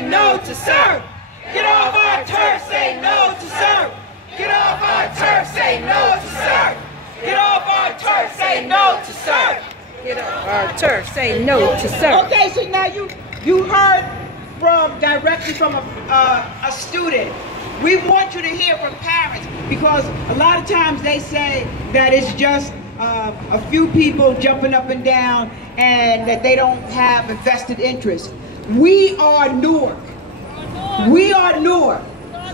say no to serve. Get off our turf, say no to serve. Get off our turf, say no to serve. Get off our turf, say no to serve. Get off our turf, say no to serve. Okay, so now you heard directly from a student. We want you to hear from parents, because a lot of times they say that it's just a few people jumping up and down and that they don't have a vested interest. We are Newark. We are Newark.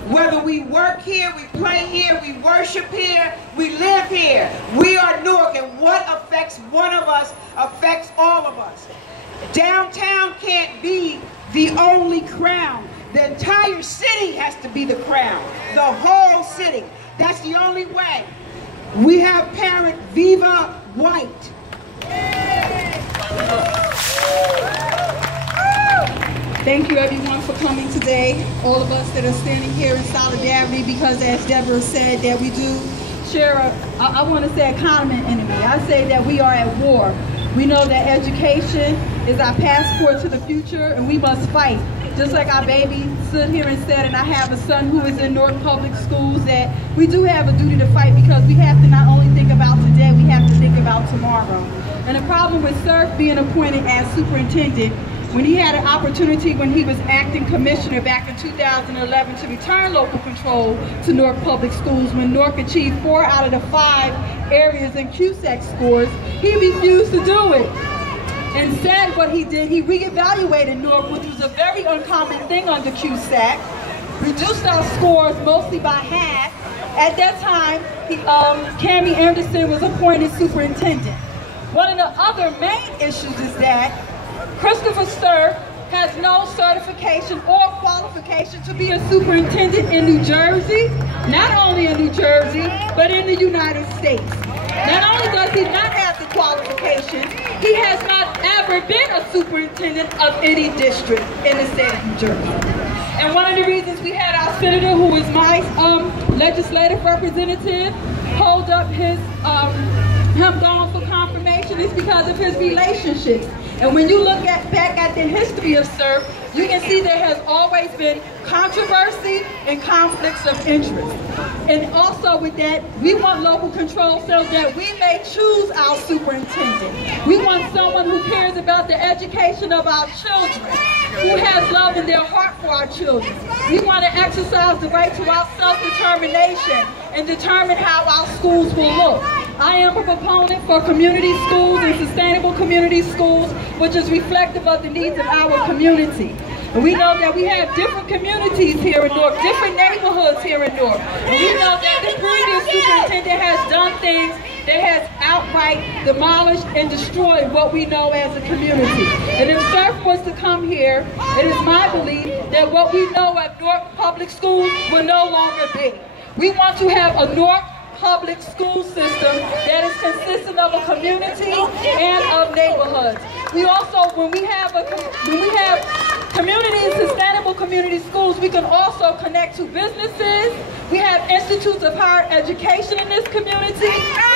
Whether we work here, we play here, we worship here, we live here, we are Newark, and what affects one of us affects all of us. Downtown can't be the only crown. The entire city has to be the crown. The whole city. That's the only way. We have parent Viva White. Thank you everyone for coming today. All of us that are standing here in solidarity, because as Deborah said, that we do share I want to say a common enemy. I say that we are at war. We know that education is our passport to the future, and we must fight. Just like our baby stood here and said, and I have a son who is in Newark Public Schools, that we do have a duty to fight, because we have to not only think about today, we have to think about tomorrow. And the problem with Surf being appointed as superintendent, when he had an opportunity when he was acting commissioner back in 2011 to return local control to Newark Public Schools, when Newark achieved 4 out of the 5 areas in QSAC scores, he refused to do it. Instead, what he did, he reevaluated Newark, which was a very uncommon thing under QSAC, reduced our scores mostly by half. At that time, Cammie Anderson was appointed superintendent. One of the other main issues is that Christopher Surf has no certification or qualification to be a superintendent in New Jersey, not only in New Jersey, but in the United States. Not only does he not have the qualification, he has not ever been a superintendent of any district in the state of New Jersey. And one of the reasons we had our senator, who is my legislative representative, hold up him going for confirmation, is because of his relationships. And when you look back at the history of Surf, you can see there has always been controversy and conflicts of interest. And also with that, we want local control so that we may choose our superintendent. We want someone who cares about the education of our children, who has love in their heart for our children. We want to exercise the right to our self-determination and determine how our schools will look. I am a proponent for community schools and sustainable community schools, which is reflective of the needs of our community. And we know that we have different communities here in Newark, different neighborhoods here in Newark. And we know that the previous superintendent has done things that has outright demolished and destroyed what we know as a community. And if Surf was to come here, it is my belief that what we know at Newark Public Schools will no longer be. We want to have a Newark public school system that is consistent of a community and of neighborhoods. We also, when we have communities, sustainable community schools, we can also connect to businesses. We have institutes of higher education in this community.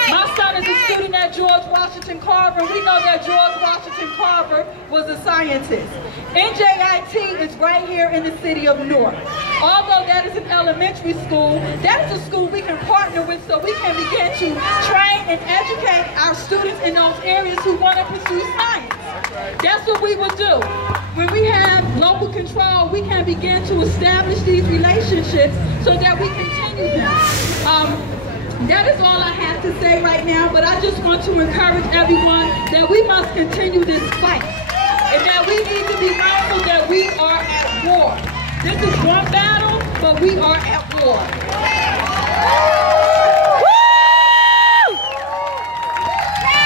My son is a student at George Washington Carver. We know that George Washington Carver was a scientist. NJIT is right here in the city of Newark. Although that is an elementary school, that is a school we can partner with so we can begin to train and educate our students in those areas who want to pursue science. That's what we will do. When we have local control, we can begin to establish these relationships so that we continue them. That is all I have to say right now, but I just want to encourage everyone that we must continue this fight, and that we need to be mindful that we are at war. This is one battle, but we are at war.